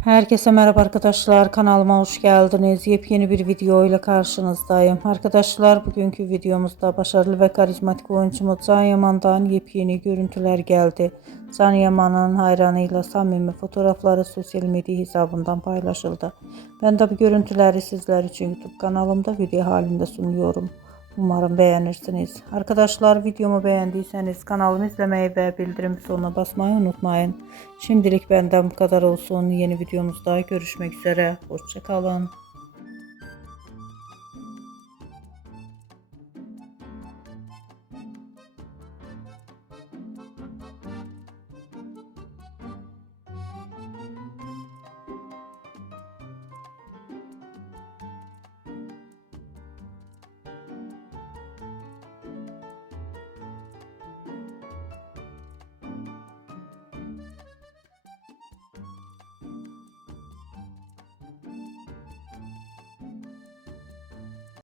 Herkese merhaba arkadaşlar, kanalıma hoş geldiniz. Yepyeni bir video ile karşınızdayım. Arkadaşlar, bugünkü videomuzda başarılı ve karizmatik oyuncumuz Can Yaman'dan yepyeni görüntüler geldi. Can Yaman'ın hayranıyla samimi fotoğrafları sosyal medya hesabından paylaşıldı. Ben de bu görüntüleri sizler için YouTube kanalımda video halinde sunuyorum. Umarım beğenirsiniz. Arkadaşlar, videomu beğendiyseniz kanalımı izlemeyi ve bildirim butonuna basmayı unutmayın. Şimdilik benden bu kadar olsun. Yeni videomuzda görüşmek üzere. Hoşça kalın.